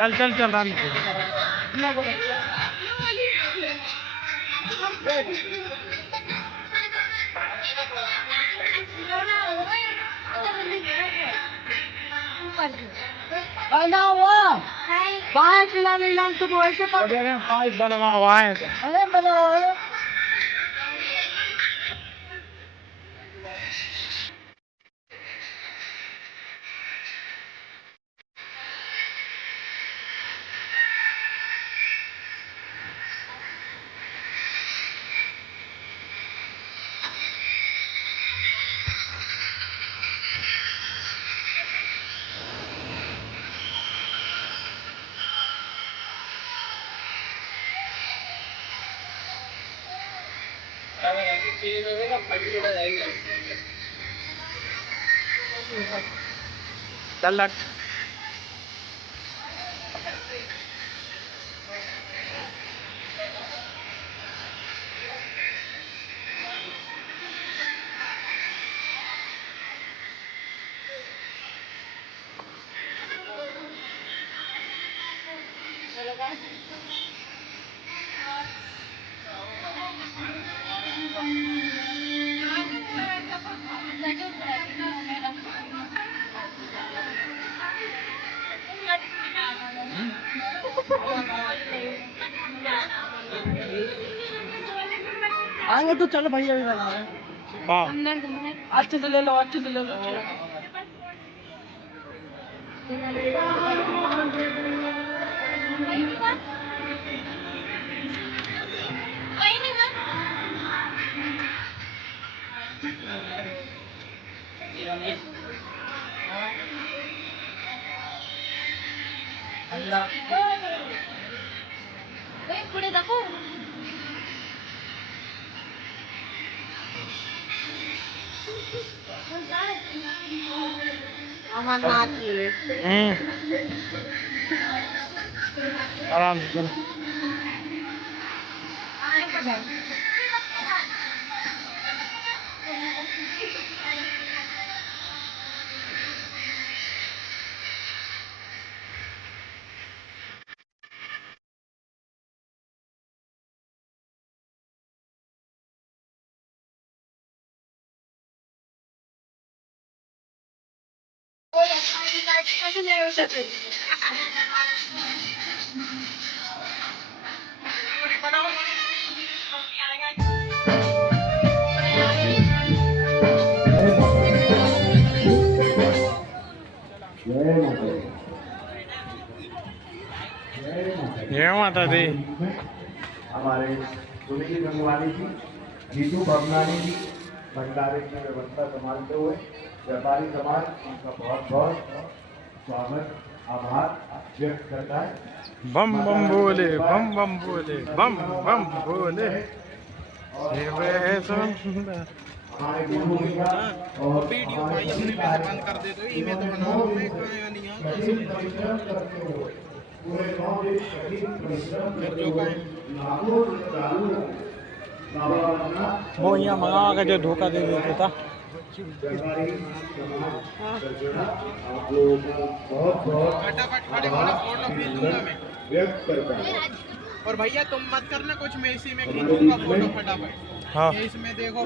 चल चल चल रानी बाहर खिलाने लान तो ऐसे बना हुआ है। अरे बना चल लग आगे तो चलो भैया भी हाँ अच्छे से ले लो अच्छे से ले लो पुढे दाखव आराम से जय माता दी। हमारे सुनील गंगवानी जी, जीतू भगनानी जी भंडारे की व्यवस्था संभालते हुए व्यापारी समाज उनका बहुत बहुत स्वागत आभार व्यक्त करता है। बम बम बोले बम बम बोले बम बम बोले हमारे गुरु भैया और वीडियो भाई अपने में से बंद कर दे तो इमें तो बनाओ मैं खाया नहीं कठिन परिश्रम करते हुए पूरे 9 दिन कठिन परिश्रम करते हुए लाखों श्रद्धालु बाबा अमरनाथ वो यहाँ मंगा के जो धोखा दे देता था। व्यापारी समाज सज्जना आप लोगों को बहुत बहुत फटाफट खड़े होना फोटो भेज दूंगा मैं। व्यक्त करता हूँ। और भैया तुम मत करना कुछ, मैं इसी में खींचूंगा फोटो फटाफट। हाँ ये इसमें देखो